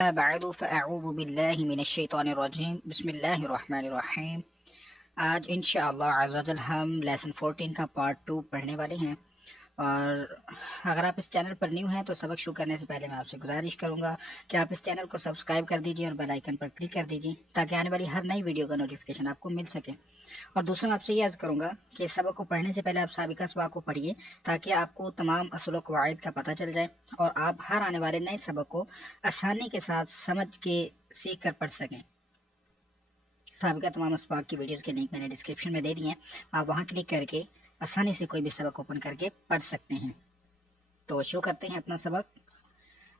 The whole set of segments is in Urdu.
بعد فأعوذ باللہ من الشیطان الرجیم بسم اللہ الرحمن الرحیم۔ آج انشاءاللہ عزوجل ہم لیسن 14 کا پارٹ 2 پڑھنے والے ہیں، اور اگر آپ اس چینل پر نیو ہیں تو سبق شروع کرنے سے پہلے میں آپ سے گزارش کروں گا کہ آپ اس چینل کو سبسکرائب کر دیجئے اور بیل آئیکن پر کلک کر دیجئے تاکہ آنے والی ہر نئی ویڈیو کا نوٹیفیکیشن آپ کو مل سکے۔ اور دوسرا میں آپ سے یہ عرض کروں گا کہ اس سبق کو پڑھنے سے پہلے آپ سابقہ سبق کو پڑھیے تاکہ آپ کو تمام اصول و قواعد کا پتہ چل جائے اور آپ ہر آنے والے نئے سبق کو آسانی کے ساتھ سمجھ کے سیکھ کر پڑھ سکیں۔ سابقہ تمام اسباق کی ویڈیوز کے لنک میں نے ڈسکرپشن میں دے دی ہیں، آپ وہاں کلک کر کے آسانی سے کوئی بھی سبق اوپن کر کے پڑھ سکتے ہیں۔ تو شروع کرتے ہیں اپنا سبق۔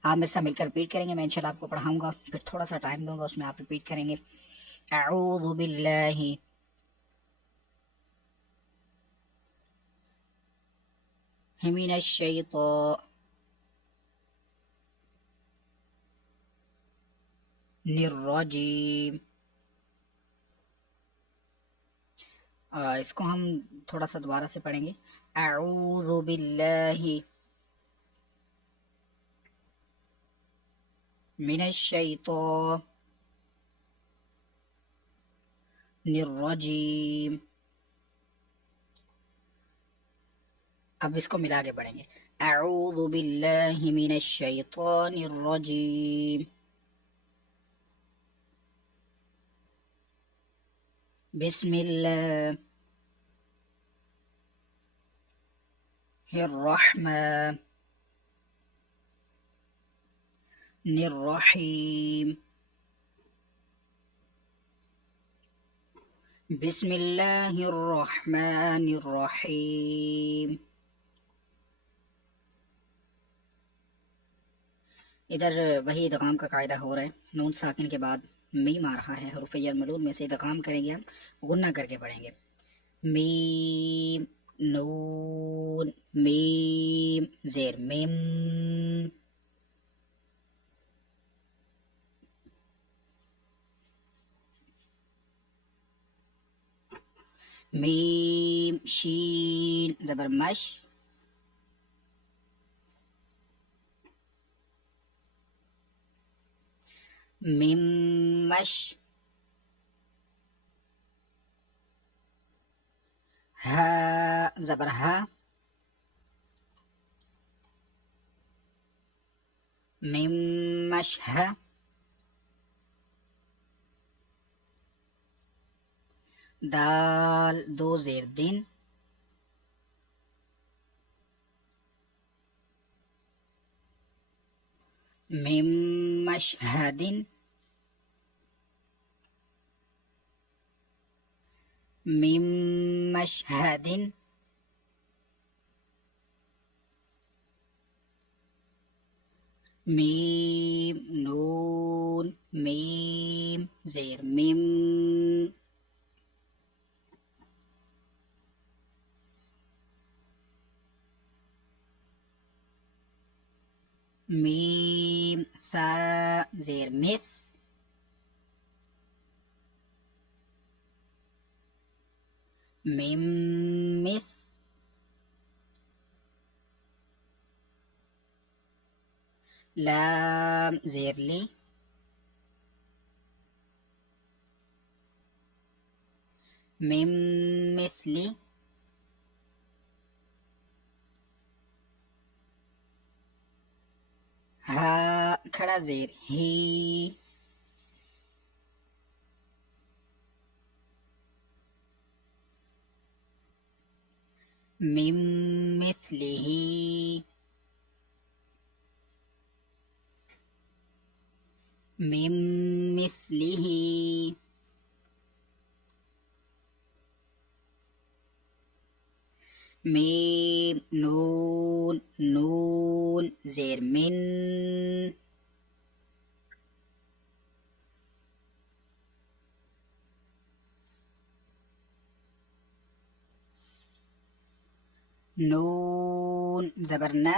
آپ میرے ساتھ مل کر ریپیٹ کریں گے، میں انشاءاللہ آپ کو پڑھاؤں گا، پھر تھوڑا سا ٹائم دوں گا، اس میں آپ ریپیٹ کریں گے۔ اعوذ باللہ من الشیطان الرجیم۔ اس کو ہم تھوڑا سا دوبارہ سے پڑھیں گے۔ اعوذ باللہ من الشیطان الرجیم۔ اب اس کو ملا کے پڑھیں گے۔ اعوذ باللہ من الشیطان الرجیم، بسم اللہ الرحمن الرحیم، بسم اللہ الرحمن الرحیم۔ ادھر وہی ادغام کا قاعدہ ہو رہا ہے، نون ساکن کے بعد میم آ رہا ہے، حروف یرملون میں سے ادغام کریں گے، ہم غنہ کر کے پڑھیں گے۔ میم نون میم زیر میم، میم شین زبر مش، میم مش، ہا زبر ہا، میم مش ہا، دال دو زیر دن، میم مشہدن، میم مشہدن، میم نون میم زیر میم، میم سا زیر مث، میم مث، لام زیر لی، میم مثلی، ہا کھڑا زیر ہی، میم مثلہ، میم مثلہ، میم نون نون زیر من، نون زبر نا،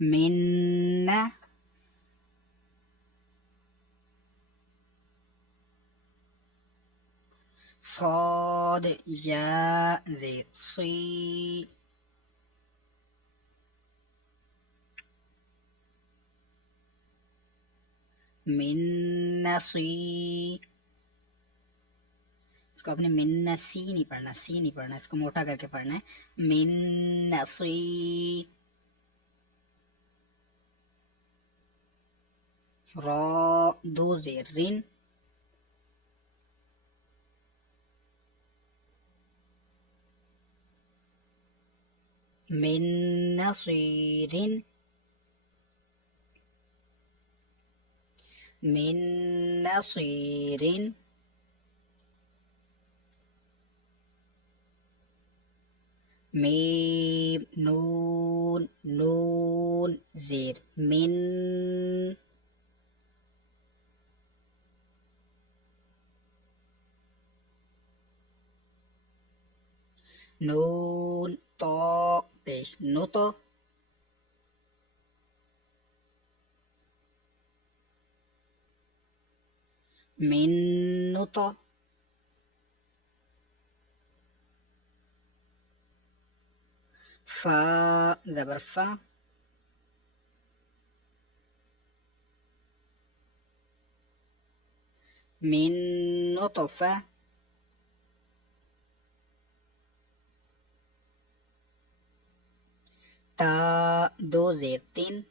من نا، صاد یا زیر صی، من نصی، اس کو اپنے من نسی نہیں پڑھنا، سی نہیں پڑھنا، اس کو موٹا کر کے پڑھنا ہے، من نصی. را دو زیر رن، من نصیر، من نصیر. میم نون نون زیر من، نون طا پیش نطا، من نطا. فا زبر فا، من نطفة، تا دو زیر تین،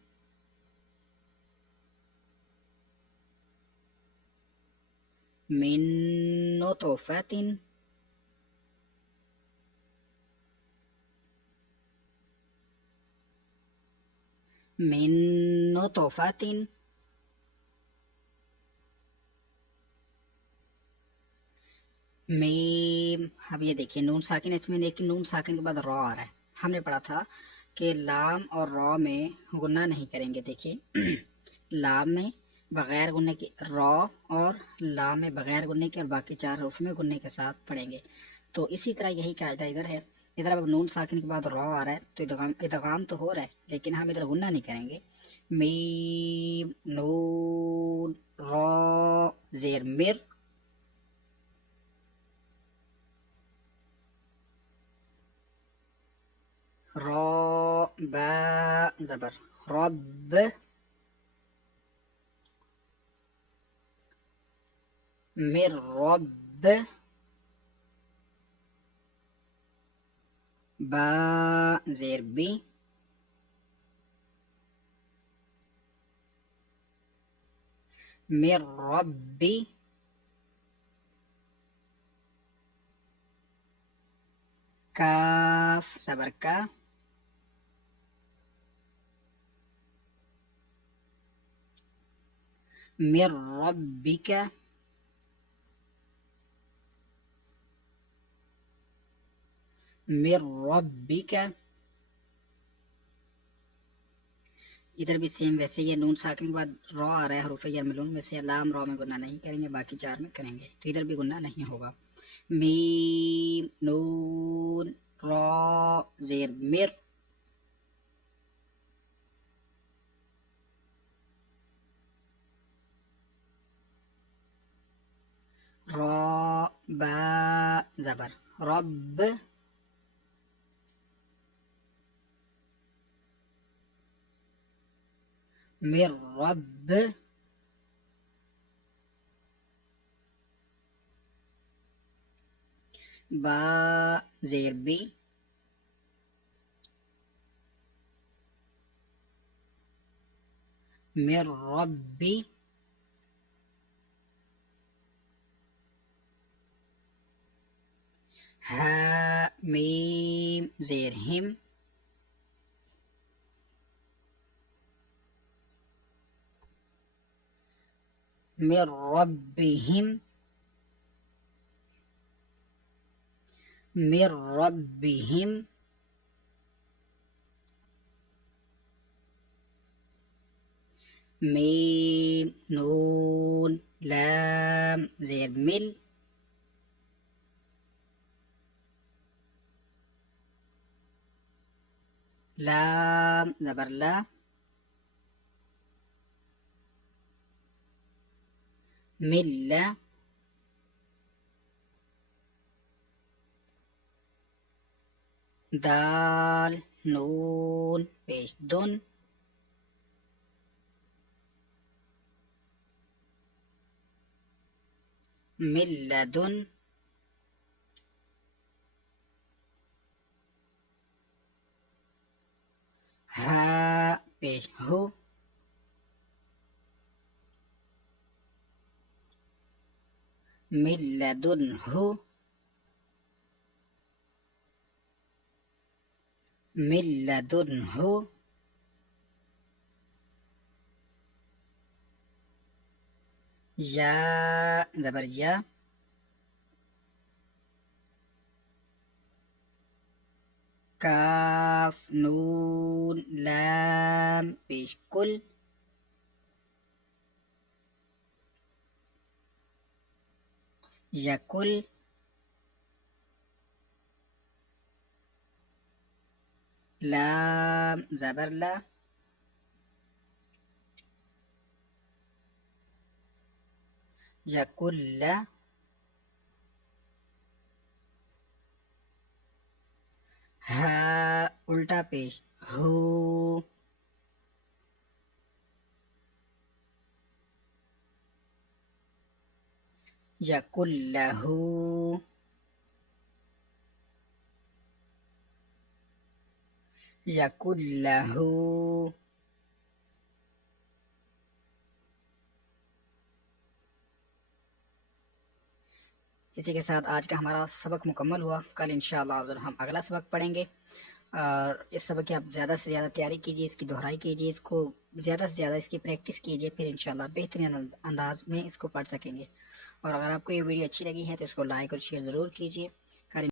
من نطفة، من نطفة. میم، اب یہ دیکھیے نون ساکن اس میں، لیکن نون ساکن کے بعد را آ رہا ہے. ہم نے پڑھا تھا کہ لام اور را میں غنہ نہیں کریں گے. دیکھیے لام میں بغیر غننے کے، را اور لام میں بغیر غننے کے، اور باقی چار حروف میں غننے کے ساتھ پڑھیں گے. تو اسی طرح یہی قاعدہ ادھر ہے. ادھر اب نون ساکن کے بعد را آ رہا ہے تو ادغام تو ہو رہا ہے، لیکن ہم ادھر غنہ نہیں کریں گے. میم نون را زیر مر، را با زبر رب، من رب، با زیر بی، من ربی، کاف زبر کا، من ربک، من ربک. ادھر بھی سیم ویسے یہ نون ساکن کے بعد را آ رہا ہے حروف یرملون میں سے، لام را میں گناہ نہیں کریں گے، باقی چار میں کریں گے، تو ادھر بھی گناہ نہیں ہوگا. میم نون را زیر مر، را با زبر رب، من رب، با زیر بی، من ربی، ہا میم زیر ہم، من ربهم، من ربهم. میم نون لام زیر مل، لام زبر لا، مل، دال نون پیش دن، من لدن ہا پیش ہو من لدن ہو من لدن ہو یا زبر یا کاف نون لام پیش کل یکل لام زبر لا یکل ہا الٹا پیش ہو یکل لہو یکل لہو اسی کے ساتھ آج کا ہمارا سبق مکمل ہوا. کل انشاءاللہ ہم اگلا سبق پڑھیں گے، اور اس سبق کی آپ زیادہ سے زیادہ تیاری کیجیے، اس کی دہرائی کیجیے، اس کو زیادہ سے زیادہ اس کی پریکٹس کیجیے، پھر انشاءاللہ بہترین انداز میں اس کو پڑھ سکیں گے. اور اگر آپ کو یہ ویڈیو اچھی لگی ہے تو اس کو لائک اور شیئر ضرور کیجیے.